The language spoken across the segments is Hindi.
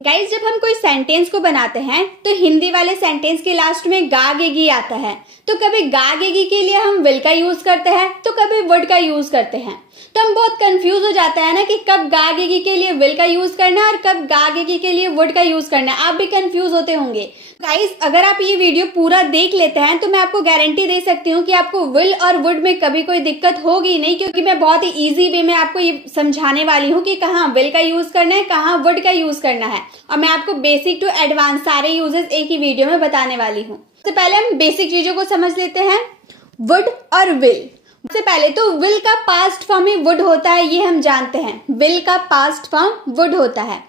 गाइस, जब हम कोई सेंटेंस को बनाते हैं तो हिंदी वाले सेंटेंस के लास्ट में गा गेगी आता है। तो कभी गा गेगी के लिए हम विल का यूज करते हैं तो कभी वुड का यूज करते हैं। तो हम बहुत कंफ्यूज हो जाते हैं ना कि कब गा गेगी के लिए विल का यूज करना है और कब गा गेगी के लिए वुड का यूज करना है। आप भी कंफ्यूज होते होंगे। गाइस, अगर आप ये वीडियो पूरा देख लेते हैं तो मैं आपको गारंटी दे सकती हूँ कि आपको विल और वुड में कभी कोई दिक्कत होगी नहीं, क्योंकि मैं बहुत ही इजी वे में आपको ये समझाने वाली हूँ कि कहाँ विल का यूज करना है, कहाँ वुड का यूज करना है। और मैं आपको बेसिक टू एडवांस सारे यूजेस एक ही वीडियो में बताने वाली हूँ। सबसे पहले हम बेसिक चीजों को समझ लेते हैं, वुड और विल। सबसे पहले तो विल का पास्ट फॉर्म ही वुड होता है, ये हम जानते हैं। विल का पास्ट फॉर्म वुड होता है।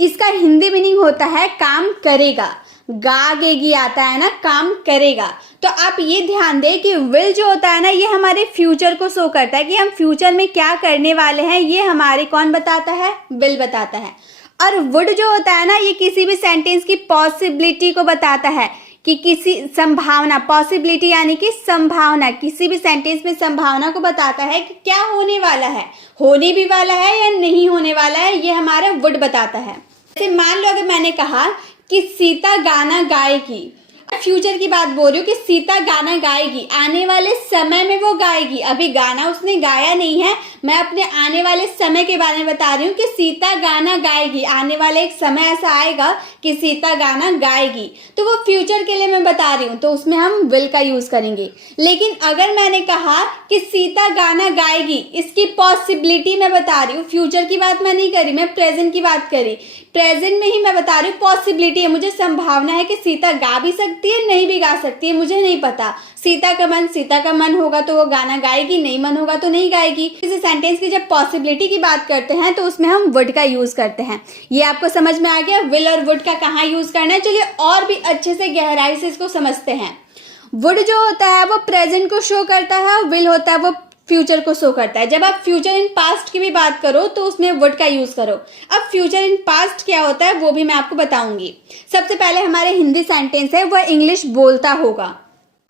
इसका हिंदी मीनिंग होता है काम करेगा। गागेगी आता है ना, काम करेगा। तो आप ये ध्यान दें कि विल जो होता है ना, ये हमारे फ्यूचर को शो करता है कि हम फ्यूचर में क्या करने वाले हैं। ये हमारे कौन बताता है? विल बताता है। और वुड जो होता है ना, ये किसी भी सेंटेंस की पॉसिबिलिटी को बताता है कि किसी संभावना, पॉसिबिलिटी यानी कि संभावना, किसी भी सेंटेंस में संभावना को बताता है कि क्या होने वाला है, होने भी वाला है या नहीं होने वाला है। ये हमारा वुड बताता है। जैसे मान लो अगर मैंने कहा कि सीता गाना गाएगी, फ्यूचर की बात बोल रही हूँ कि सीता गाना गाएगी, आने वाले समय में वो गाएगी। अभी गाना उसने गाया नहीं है, मैं अपने आने वाले समय के बारे में बता रही हूँ कि सीता गाना गाएगी। आने वाले एक समय ऐसा आएगा कि सीता गाना गाएगी, तो वो फ्यूचर के लिए मैं बता रही हूँ, तो उसमें हम विल का यूज करेंगे। लेकिन अगर मैंने कहा कि सीता गाना गाएगी, इसकी पॉसिबिलिटी मैं बता रही हूँ, फ्यूचर की बात मैं नहीं करी, मैं प्रेजेंट की बात करी। प्रेजेंट में ही मैं बता रही हूँ पॉसिबिलिटी है, मुझे संभावना है कि सीता गा भी सकती है, नहीं भी गा सकती है, मुझे नहीं पता। सीता का मन होगा तो वो गाना गाएगी, नहीं मन होगा तो नहीं गाएगी। किसी सेंटेंस की जब पॉसिबिलिटी की बात करते हैं तो उसमें हम वुड का यूज करते हैं। ये आपको समझ में आ गया विल और वुड का कहाँ यूज करना है। चलिए और भी अच्छे से गहराई से इसको समझते हैं। वुड जो होता है वो प्रेजेंट को शो करता है और विल होता है वो फ्यूचर को शो करता है। जब आप फ्यूचर इन पास्ट की भी बात करो तो उसमें वुड का यूज करो। अब फ्यूचर इन पास्ट क्या होता है वो भी मैं आपको बताऊंगी। सबसे पहले हमारे हिंदी सेंटेंस है, वह इंग्लिश बोलता होगा।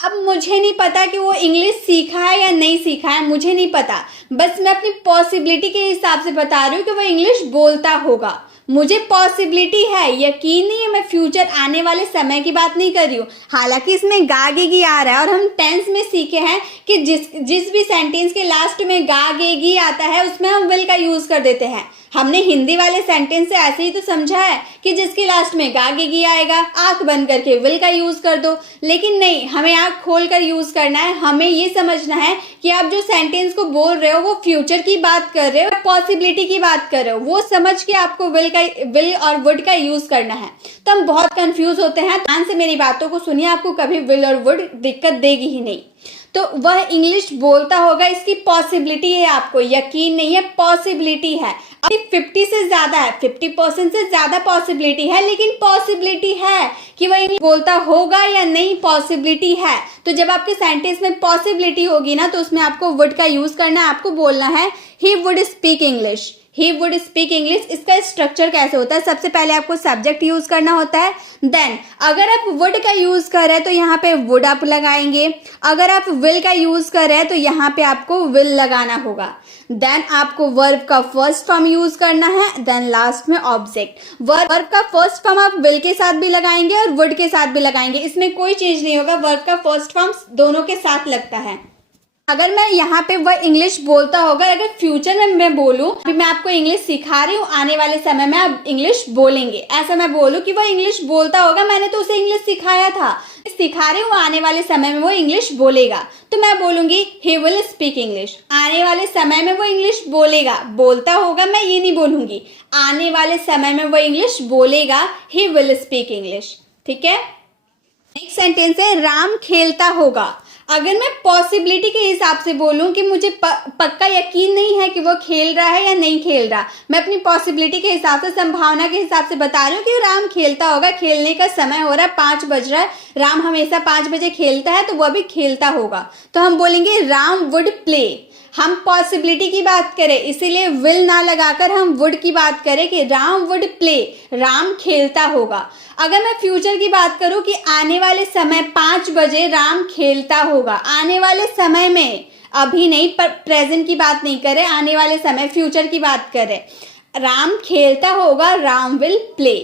अब मुझे नहीं पता कि वो इंग्लिश सीखा है या नहीं सीखा है, मुझे नहीं पता। बस मैं अपनी पॉसिबिलिटी के हिसाब से बता रही हूँ कि वह इंग्लिश बोलता होगा। मुझे पॉसिबिलिटी है, यकीन नहीं है। मैं फ्यूचर आने वाले समय की बात नहीं कर रही हूँ। हालांकि इसमें गागेगी आ रहा है और हम टेंस में सीखे हैं कि जिस भी सेंटेंस के लास्ट में गागेगी आता है उसमें हम विल का यूज कर देते हैं। हमने हिंदी वाले सेंटेंस से ऐसे ही तो समझा है कि जिसके लास्ट में गागेगी आएगा, आंख बंद करके विल का यूज कर दो। लेकिन नहीं, हमें आंख खोल कर यूज करना है। हमें ये समझना है कि आप जो सेंटेंस को बोल रहे हो वो फ्यूचर की बात कर रहे हो, पॉसिबिलिटी की बात कर रहे हो, वो समझ के आपको विल और वुड का यूज करना है। तो हम बहुत कंफ्यूज होते हैं। ध्यान से मेरी बातों को सुनिए, आपको कभी विल और वुड दिक्कत देगी ही नहीं। तो वह इंग्लिश बोलता होगा, इसकी पॉसिबिलिटी है, आपको यकीन नहीं है, पॉसिबिलिटी है। अभी 50 से ज्यादा है, 50% से ज्यादा पॉसिबिलिटी है, लेकिन पॉसिबिलिटी है कि वह इंग्लिश बोलता होगा या नहीं, पॉसिबिलिटी है। तो जब आपके सेंटेंस में पॉसिबिलिटी होगी ना तो उसमें आपको वुड का यूज करना है। आपको बोलना है he would speak English, he would speak English. इसका स्ट्रक्चर कैसे होता है? सबसे पहले आपको सब्जेक्ट यूज करना होता है। देन अगर आप वुड का यूज कर रहे हैं तो यहाँ पे वुड आप लगाएंगे। अगर आप विल का यूज कर रहे हैं तो यहाँ पे आपको विल लगाना होगा। देन आपको वर्ब का फर्स्ट फॉर्म यूज करना है। देन लास्ट में ऑब्जेक्ट। वर्ब का फर्स्ट फॉर्म आप विल के साथ भी लगाएंगे और वुड के साथ भी लगाएंगे, इसमें कोई चेंज नहीं होगा। वर्ब का फर्स्ट फॉर्म दोनों के साथ लगता है। अगर मैं यहाँ पे वह इंग्लिश बोलता होगा, अगर फ्यूचर में मैं बोलूँ, अभी मैं आपको इंग्लिश सिखा रही हूँ, आने वाले समय में आप इंग्लिश बोलेंगे, ऐसा मैं बोलूँ कि वह इंग्लिश बोलता होगा, मैंने तो उसे इंग्लिश सिखाया था, सिखा रही हूँ, आने वाले समय में वो इंग्लिश बोलेगा, तो मैं बोलूंगी ही विल स्पीक इंग्लिश। आने वाले समय में वो इंग्लिश बोलेगा, बोलता होगा मैं ये नहीं बोलूंगी, आने वाले समय में वो इंग्लिश बोलेगा, ही विल स्पीक इंग्लिश। ठीक है। नेक्स्ट सेंटेंस है राम खेलता होगा। अगर मैं पॉसिबिलिटी के हिसाब से बोलूं कि मुझे पक्का यकीन नहीं है कि वो खेल रहा है या नहीं खेल रहा, मैं अपनी पॉसिबिलिटी के हिसाब से, संभावना के हिसाब से बता रही हूँ कि राम खेलता होगा, खेलने का समय हो रहा है, 5 बज रहा है, राम हमेशा 5 बजे खेलता है तो वह भी खेलता होगा, तो हम बोलेंगे राम वुड प्ले। हम पॉसिबिलिटी की बात करें इसीलिए विल ना लगाकर हम वुड की बात करें कि राम वुड प्ले, राम खेलता होगा। अगर मैं फ्यूचर की बात करूं कि आने वाले समय 5 बजे राम खेलता होगा, आने वाले समय में, अभी नहीं, पर प्रेजेंट की बात नहीं करें, आने वाले समय फ्यूचर की बात करें। राम खेलता होगा, राम विल प्ले।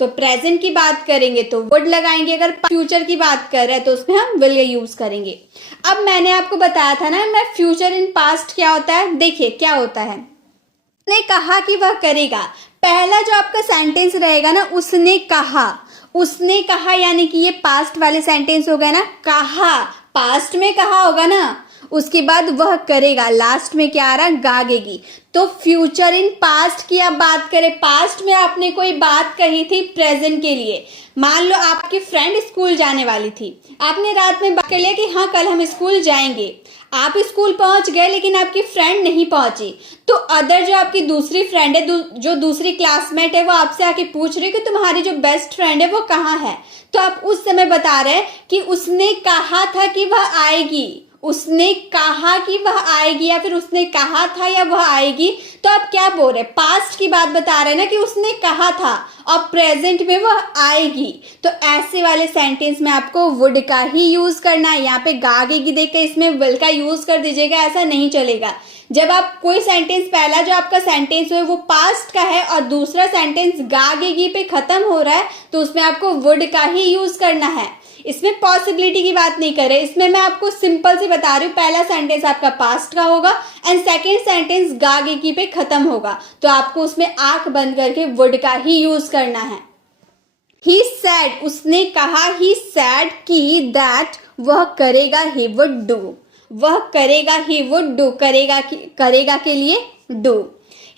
तो प्रेजेंट की बात करेंगे तो वुड लगाएंगे, अगर फ्यूचर की बात कर रहे हैं तो उसमें हम विल यूज करेंगे। अब मैंने आपको बताया था ना मैं फ्यूचर इन पास्ट क्या होता है, देखिए क्या होता है। उसने कहा कि वह करेगा, पहला जो आपका सेंटेंस रहेगा ना उसने कहा, उसने कहा यानी कि ये पास्ट वाले सेंटेंस हो गए ना, कहा पास्ट में कहा होगा ना, उसके बाद वह करेगा, लास्ट में क्या आ रहा, गागेगी। तो फ्यूचर इन पास्ट की आप बात करें, पास्ट में आपने कोई बात कही थी प्रेजेंट के लिए, मान लो आपकी फ्रेंड स्कूल जाने वाली थी, आपने रात में बात कर लिया कि हाँ कल हम स्कूल जाएंगे, आप स्कूल पहुंच गए लेकिन आपकी फ्रेंड नहीं पहुंची, तो अदर जो आपकी दूसरी फ्रेंड है, जो दूसरी क्लासमेट है, वो आपसे आके पूछ रही है कि तुम्हारी जो बेस्ट फ्रेंड है वो कहाँ है। तो आप उस समय बता रहे हैं कि उसने कहा था कि वह आएगी, उसने कहा कि वह आएगी, या फिर उसने कहा था या वह आएगी। तो आप क्या बोल रहे हैं, पास्ट की बात बता रहे हैं ना कि उसने कहा था और प्रेजेंट में वह आएगी। तो ऐसे वाले सेंटेंस में आपको वुड का ही यूज करना है। यहाँ पे गागेगी देख के इसमें विल का यूज कर दीजिएगा, ऐसा नहीं चलेगा। जब आप कोई सेंटेंस, पहला जो आपका सेंटेंस है वो पास्ट का है और दूसरा सेंटेंस गागेगी पे खत्म हो रहा है, तो उसमें आपको वुड का ही यूज करना है। इसमें पॉसिबिलिटी की बात नहीं कर रहे, इसमें मैं आपको सिंपल सी बता रही हूँ, पहला सेंटेंस आपका पास्ट का होगा एंड सेकेंड सेंटेंस गागेगी पे खत्म होगा, तो आपको उसमें आंख बंद करके वुड का ही यूज करना है। ही सैड, उसने कहा, ही सैड की दैट वह करेगा, ही वुड डू, वह करेगा, ही वुड डू, करेगा के लिए do.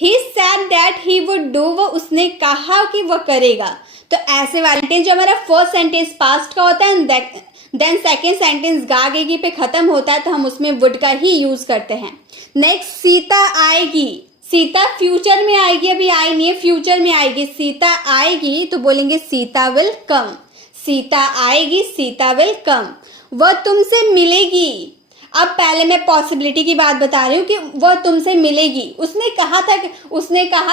He sad that he would do, वो उसने कहा कि वह करेगा। तो ऐसे वाले सेंटेंस जो हमारा फर्स्ट सेंटेंस पास्ट का होता है देन सेकेंड सेंटेंस गागेगी पे खत्म होता है, तो हम उसमें वुड का ही यूज करते हैं। नेक्स्ट, सीता आएगी, सीता फ्यूचर में आएगी, अभी आई नहीं है, फ्यूचर में आएगी। सीता आएगी तो बोलेंगे सीता विल कम, सीता आएगी, सीता विल कम। वह तुमसे मिलेगी, अब पहले मैं पॉसिबिलिटी की बात बता रही हूँ कि वह तुमसे मिलेगी, उसने कहा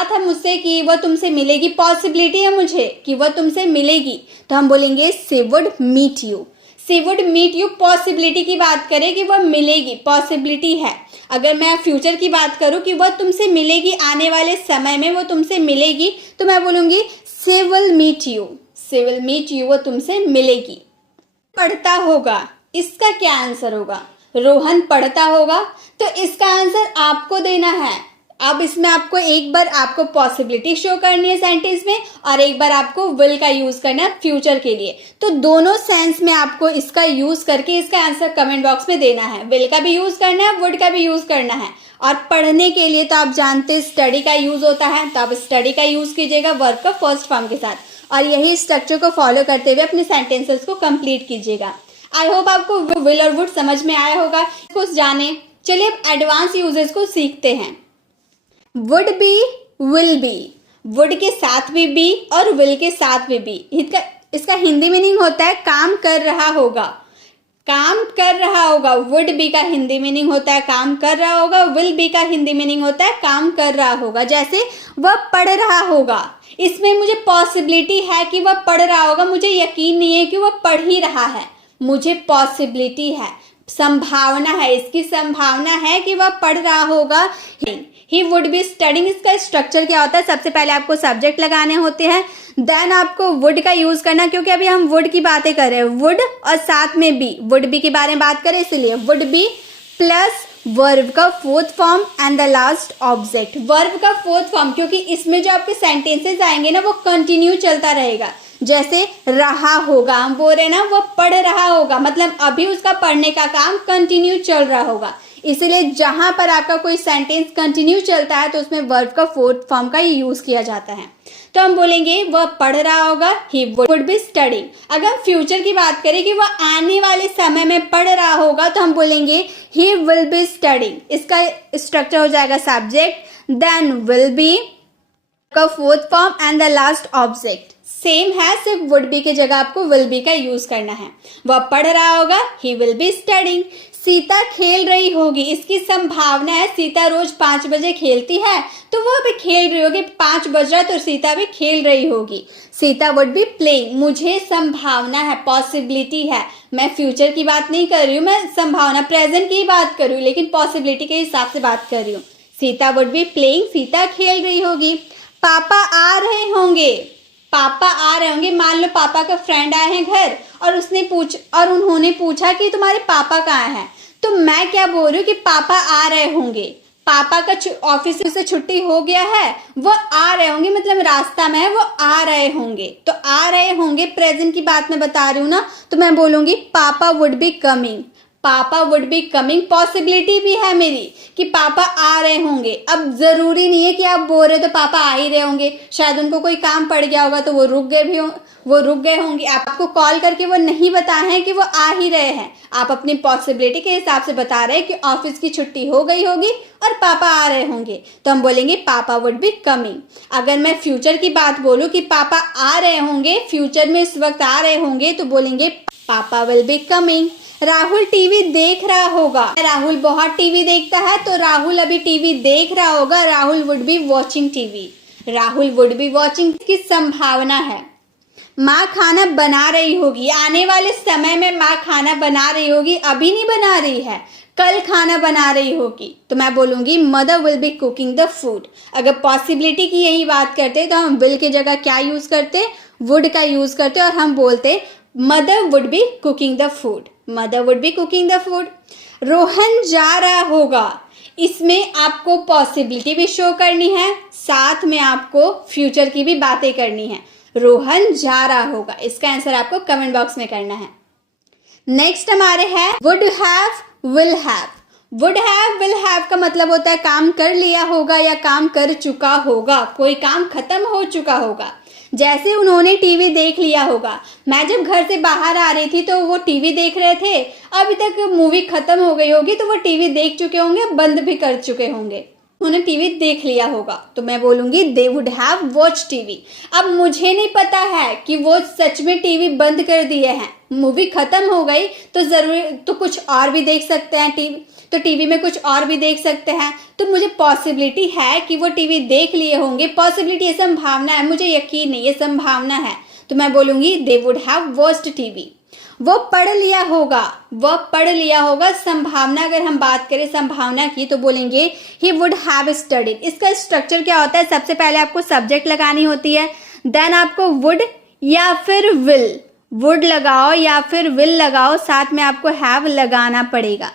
था मुझसे कि वह तुमसे मिलेगी, पॉसिबिलिटी है मुझे कि वह तुमसे मिलेगी, तो हम बोलेंगे she would meet you, she would meet you. Possibility की बात करें कि वह मिलेगी, पॉसिबिलिटी है। अगर मैं फ्यूचर की बात करूं कि वह तुमसे मिलेगी, आने वाले समय में वो तुमसे मिलेगी, तो मैं बोलूंगी she will meet you, she will meet you, वो तुमसे मिलेगी। पढ़ता होगा, इसका क्या आंसर होगा, रोहन पढ़ता होगा, तो इसका आंसर आपको देना है। अब इसमें आपको एक बार आपको पॉसिबिलिटी शो करनी है सेंटेंस में और एक बार आपको विल का यूज करना है फ्यूचर के लिए। तो दोनों सेंस में आपको इसका यूज करके इसका आंसर कमेंट बॉक्स में देना है। विल का भी यूज करना है, वुड का भी यूज करना है। और पढ़ने के लिए तो आप जानते हैं स्टडी का यूज होता है, तो आप स्टडी का यूज कीजिएगा वर्ब का फर्स्ट फॉर्म के साथ, और यही स्ट्रक्चर को फॉलो करते हुए अपने सेंटेंसेस को कंप्लीट कीजिएगा। आई होप आपको विल और वुड समझ में आया होगा, कुछ जाने। चलिए अब एडवांस यूजेस को सीखते हैं। Would be, will be, would के साथ भी बी और विल के साथ भी बी। इसका हिंदी मीनिंग होता है काम कर रहा होगा, काम कर रहा होगा। वुड बी का हिंदी मीनिंग होता है काम कर रहा होगा, विल बी का हिंदी मीनिंग होता है काम कर रहा होगा। जैसे वह पढ़ रहा होगा, इसमें मुझे पॉसिबिलिटी है कि वह पढ़ रहा होगा, मुझे यकीन नहीं है कि वह पढ़ ही रहा है, मुझे पॉसिबिलिटी है, संभावना है, इसकी संभावना है कि वह पढ़ रहा होगा। ही वुड बी स्टडिंग, इसका स्ट्रक्चर क्या होता है, सबसे पहले आपको सब्जेक्ट लगाने होते हैं, देन आपको वुड का यूज करना, क्योंकि अभी हम वुड की बातें कर रहे हैं, वुड और साथ में बी, वुड बी के बारे में बात करें इसलिए वुड बी प्लस वर्ब का fourth form and the last object. Verb का फोर्थ फॉर्म, क्योंकि इसमें जो आपके सेंटेंसेस आएंगे ना वो कंटिन्यू चलता रहेगा। जैसे रहा होगा, हम बोल रहे हैं ना वो पढ़ रहा होगा, मतलब अभी उसका पढ़ने का काम कंटिन्यू चल रहा होगा। इसलिए जहां पर आपका कोई सेंटेंस कंटिन्यू चलता है तो उसमें वर्ब का फोर्थ फॉर्म का यूज किया जाता है। तो हम बोलेंगे वह पढ़ रहा होगा, ही वुड बी स्टडिंग। अगर फ्यूचर की बात करें कि वह आने वाले समय में पढ़ रहा होगा, तो हम बोलेंगे ही विल बी स्टडिंग। इसका स्ट्रक्चर हो जाएगा सब्जेक्ट देन विल बी का fourth form and the last object. Same है, सिर्फ वुड बी की जगह आपको विल बी का यूज करना है। वह पढ़ रहा होगा, he will be studying. Sita खेल रही होगी, इसकी संभावना है, सीता रोज 5 बजे खेलती है तो वह भी खेल रही होगी, 5 बज रहा तो सीता भी खेल रही होगी। सीता वुड बी प्लेइंग, मुझे संभावना है, पॉसिबिलिटी है, मैं फ्यूचर की बात नहीं कर रही हूँ, मैं संभावना प्रेजेंट की बात कर रही हूँ, लेकिन पॉसिबिलिटी के हिसाब से बात कर रही हूँ। Sita would be playing, Sita खेल रही होगी। पापा आ रहे होंगे, पापा आ रहे होंगे। मान लो पापा का फ्रेंड आए हैं घर और उन्होंने पूछा कि तुम्हारे पापा कहाँ हैं, तो मैं क्या बोल रही हूँ कि पापा आ रहे होंगे। पापा का ऑफिस से छुट्टी हो गया है, वो आ रहे होंगे, मतलब रास्ता में है, वो आ रहे होंगे। तो आ रहे होंगे प्रेजेंट की बात मैं बता रही हूँ ना, तो मैं बोलूंगी पापा वुड बी कमिंग, पापा वुड बी कमिंग। पॉसिबिलिटी भी है मेरी कि पापा आ रहे होंगे। अब जरूरी नहीं है कि आप बोल रहे तो पापा आ ही रहे होंगे, शायद उनको कोई काम पड़ गया होगा तो वो रुक गए होंगे। आपको कॉल करके वो नहीं बताए हैं कि वो आ ही रहे हैं, आप अपनी पॉसिबिलिटी के हिसाब से बता रहे हैं कि ऑफिस की छुट्टी हो गई होगी और पापा आ रहे होंगे, तो हम बोलेंगे पापा वुड बी कमिंग। अगर मैं फ्यूचर की बात बोलूं कि पापा आ रहे होंगे, फ्यूचर में इस वक्त आ रहे होंगे, तो बोलेंगे पापा will be coming. Rahul TV देख रहा होगा, राहुल बहुत टीवी देखता है, तो राहुल अभी टीवी देख रहा होगा, Rahul would be watching TV, Rahul would be watching की संभावना है। माँ खाना बना रही होगी, आने वाले समय में माँ खाना बना रही होगी, अभी नहीं बना रही है, कल खाना बना रही होगी, तो मैं बोलूंगी mother will be cooking the food. अगर पॉसिबिलिटी की यही बात करते तो हम विल की जगह क्या यूज करते, वुड का यूज करते और हम बोलते mother would be cooking the food, mother would be cooking the food. Rohan जा रहा होगा, इसमें आपको पॉसिबिलिटी भी शो करनी है, साथ में आपको फ्यूचर की भी बातें करनी है। रोहन जा रहा होगा, इसका आंसर आपको कमेंट बॉक्स में करना है। नेक्स्ट हमारे है would have will have. Would have will have का मतलब होता है काम कर लिया होगा या काम कर चुका होगा, कोई काम खत्म हो चुका होगा। जैसे उन्होंने टीवी देख लिया होगा, मैं जब घर से बाहर आ रही थी तो वो टीवी देख रहे थे, अभी तक मूवी खत्म हो गई होगी, तो वो टीवी देख चुके होंगे, बंद भी कर चुके होंगे, उन्होंने टीवी देख लिया होगा, तो मैं बोलूंगी they would have watch TV. अब मुझे नहीं पता है कि वो सच में टीवी बंद कर दिए हैं, मूवी खत्म हो गई तो जरूरी तो कुछ और भी देख सकते हैं, टीवी में कुछ और भी देख सकते हैं, तो मुझे पॉसिबिलिटी है कि वो टीवी देख लिए होंगे। पॉसिबिलिटी ये संभावना है, मुझे यकीन नहीं, ये संभावना है, तो मैं बोलूंगी they would have watched TV. वो पढ़ लिया होगा, वह पढ़ लिया होगा। संभावना अगर हम बात करें संभावना की तो बोलेंगे ही वुड हैव स्टडीड। इसका स्ट्रक्चर क्या होता है, सबसे पहले आपको सब्जेक्ट लगानी होती है, देन आपको वुड या फिर विल, वुड लगाओ या फिर विल लगाओ, साथ में आपको हैव लगाना पड़ेगा,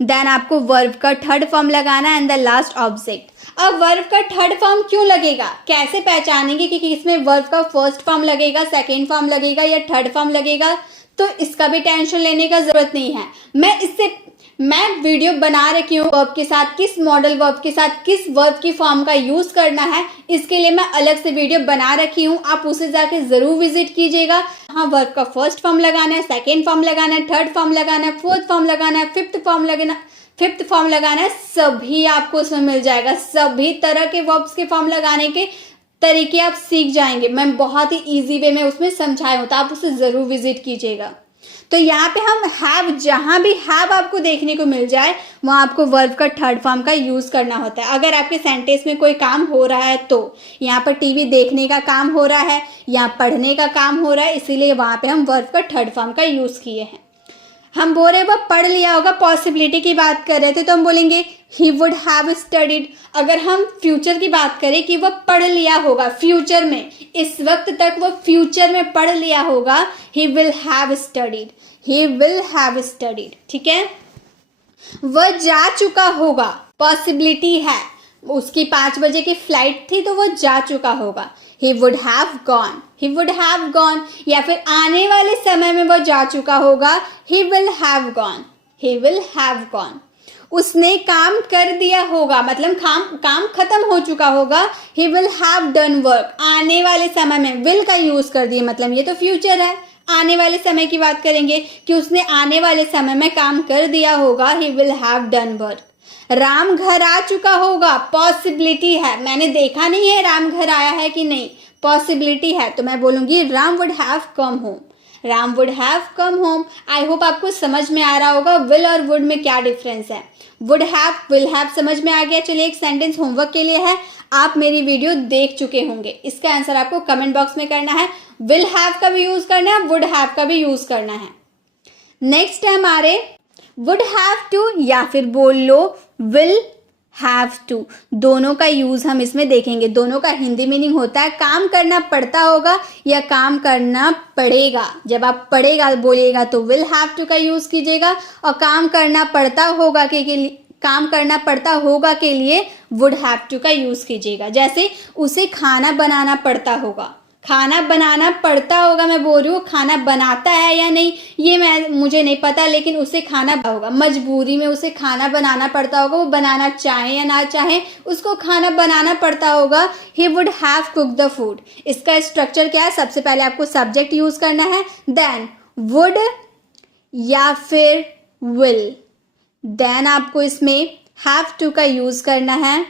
देन आपको वर्ब का थर्ड फॉर्म लगाना एंड द लास्ट ऑब्जेक्ट। अब वर्ब का थर्ड फॉर्म क्यों लगेगा, कैसे पहचानेंगे कि इसमें वर्ब का फर्स्ट फॉर्म लगेगा, सेकेंड फॉर्म लगेगा या थर्ड फॉर्म लगेगा, तो इसका भी टेंशन लेने का जरूरत नहीं है। मैं वीडियो बना रखी हूँ वर्ब के साथ, किस मॉडल वर्ब के साथ किस वर्ब की फॉर्म का यूज करना है, इसके लिए मैं अलग से वीडियो बना रखी हूँ, आप उसे जाके जरूर विजिट कीजिएगा। हाँ, वर्ब का फर्स्ट फॉर्म लगाना है, सेकेंड फॉर्म लगाना है, थर्ड फॉर्म लगाना है, फोर्थ फॉर्म लगाना है, फिफ्थ फॉर्म लगाना है, सभी आपको उसमें मिल जाएगा। सभी तरह के वर्ब्स के फॉर्म लगाने के तरीके आप सीख जाएंगे, मैं बहुत ही इजी वे में उसमें समझाया हूँ, तो आप उसे जरूर विजिट कीजिएगा। तो यहाँ पे हम हैव, जहां भी हैव आपको देखने को मिल जाए वहां आपको वर्ब का थर्ड फॉर्म का यूज करना होता है। अगर आपके सेंटेंस में कोई काम हो रहा है, तो यहाँ पर टीवी देखने का काम हो रहा है या पढ़ने का काम हो रहा है, इसीलिए वहां पे हम वर्ब का थर्ड फॉर्म का यूज किए हैं। हम बोल रहे वह पढ़ लिया होगा, पॉसिबिलिटी की बात कर रहे थे, तो हम बोलेंगे ही वुड हैव स्टडीड। अगर हम फ्यूचर की बात करें कि वह पढ़ लिया होगा, फ्यूचर में, इस वक्त तक वह फ्यूचर में पढ़ लिया होगा, ही will have studied, he will have studied. ठीक है, वह जा चुका होगा, पॉसिबिलिटी है, उसकी 5 बजे की फ्लाइट थी तो वह जा चुका होगा, he would have gone, he would have gone। या फिर आने वाले समय में वह जा चुका होगा, he will have gone, he will have gone। उसने काम कर दिया होगा, मतलब काम खत्म हो चुका होगा, he will have done work। आने वाले समय में will का यूज कर दिए, मतलब ये तो फ्यूचर है, आने वाले समय की बात करेंगे कि उसने आने वाले समय में काम कर दिया होगा, he will have done work। Ram घर आ चुका होगा, पॉसिबिलिटी है, मैंने देखा नहीं है राम घर आया है कि नहीं, पॉसिबिलिटी है, तो मैं बोलूंगी Ram would have come home, Ram would have come home. I hope आपको समझ में आ रहा होगा विल और वुड में क्या डिफरेंस है। वुड हैव, विल हैव समझ में आ गया। चलिए एक सेंटेंस होमवर्क के लिए है, आप मेरी वीडियो देख चुके होंगे, इसका आंसर आपको कमेंट बॉक्स में करना है। विल हैव का भी यूज करना है, वुड हैव का भी यूज करना है। नेक्स्ट है हमारे वुड हैव टू, या फिर बोल लो विल हैव टू, दोनों का यूज हम इसमें देखेंगे। दोनों का हिंदी मीनिंग होता है काम करना पड़ता होगा या काम करना पड़ेगा। जब आप पड़ेगा बोलिएगा तो विल हैव टू का यूज कीजिएगा, और काम करना पड़ता होगा काम करना पड़ता होगा के लिए वुड हैव टू का यूज कीजिएगा। जैसे उसे खाना बनाना पड़ता होगा, खाना बनाना पड़ता होगा, मैं बोल रही हूँ खाना बनाता है या नहीं ये मुझे नहीं पता, लेकिन उसे खाना होगा, मजबूरी में उसे खाना बनाना पड़ता होगा, वो बनाना चाहे या ना चाहे उसको खाना बनाना पड़ता होगा। He would have cook the food. इसका स्ट्रक्चर क्या है, सबसे पहले आपको सब्जेक्ट यूज करना है, देन वुड या फिर विल, देन आपको इसमें हैव टू का यूज करना है,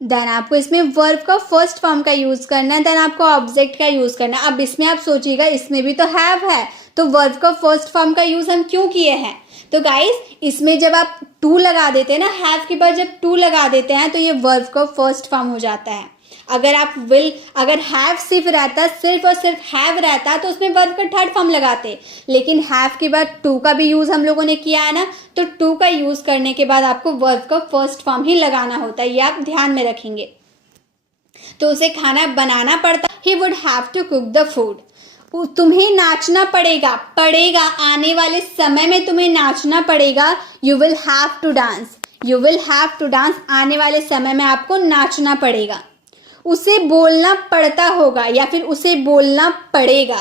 देन आपको इसमें वर्ब का फर्स्ट फॉर्म का यूज करना है, देन आपको ऑब्जेक्ट का यूज करना है। अब इसमें आप सोचिएगा इसमें भी तो हैव है, तो वर्ब का फर्स्ट फॉर्म का यूज हम क्यों किए हैं? तो गाइस इसमें जब आप टू लगा देते हैं ना, हैव के बाद जब टू लगा देते हैं तो ये वर्ब का फर्स्ट फॉर्म हो जाता है। अगर हैव सिर्फ रहता, सिर्फ और सिर्फ हैव रहता तो उसमें वर्ब का थर्ड फॉर्म लगाते, लेकिन हैव के बाद टू का भी यूज हम लोगों ने किया है ना, तो टू का यूज करने के बाद आपको वर्ब का फर्स्ट फॉर्म ही लगाना होता है, ये आप ध्यान में रखेंगे। तो उसे खाना बनाना पड़ता, he would have to cook the food. तुम्हें नाचना पड़ेगा, पड़ेगा आने वाले समय में तुम्हें नाचना पड़ेगा, you will have to dance, you will have to dance, आने वाले समय में आपको नाचना पड़ेगा। उसे बोलना पड़ता होगा या फिर उसे बोलना पड़ेगा,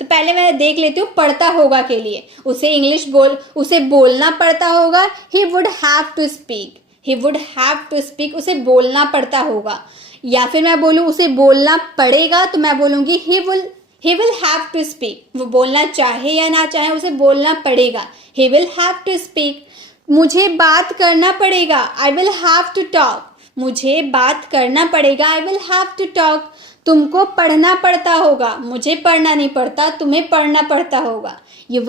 तो पहले मैं देख लेती हूँ पड़ता होगा के लिए, उसे बोलना पड़ता होगा, he would have to speak, he would have to speak, उसे बोलना पड़ता होगा। या फिर मैं बोलूँ उसे बोलना पड़ेगा तो मैं बोलूँगी he will have to speak, वो बोलना चाहे या ना चाहे उसे बोलना पड़ेगा, he will have to speak. मुझे बात करना पड़ेगा, I will have to talk, मुझे बात करना पड़ेगा, I will have to talk. तुमको पढ़ना पड़ता होगा, मुझे पढ़ना नहीं पड़ता, तुम्हें पढ़ना पड़ता होगा, you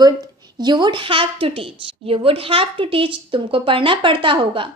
would have to teach, you would have to teach, तुमको पढ़ना पड़ता होगा।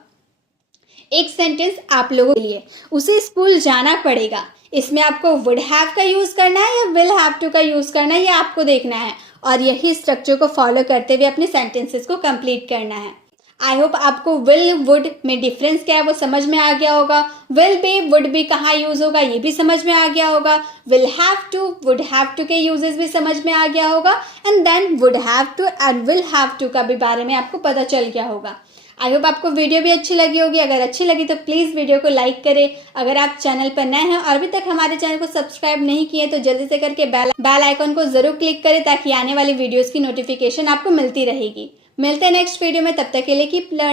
एक सेंटेंस आप लोगों के लिए, उसे स्कूल जाना पड़ेगा, इसमें आपको वुड हैव का यूज करना है या विल हैव टू का यूज करना है, ये आपको देखना है, और यही स्ट्रक्चर को फॉलो करते हुए अपने सेंटेंसेस को कंप्लीट करना है। आई होप आपको विल वुड में डिफरेंस क्या है वो समझ में आ गया होगा। विल भी वुड भी कहाँ यूज होगा ये भी समझ में आ गया होगा। Will have to would have to के यूजेस भी समझ में आ गया होगा, and then would have to and will have to का भी बारे में आपको पता चल गया होगा। आई होप आपको वीडियो भी अच्छी लगी होगी। अगर अच्छी लगी तो प्लीज़ वीडियो को लाइक करें। अगर आप चैनल पर नए हैं और अभी तक हमारे चैनल को सब्सक्राइब नहीं किए तो जल्दी से करके बेल आइकन को जरूर क्लिक करें ताकि आने वाली वीडियोस की नोटिफिकेशन आपको मिलती रहेगी। मिलते हैं नेक्स्ट वीडियो में, तब तक के लिए कीप लर्निंग।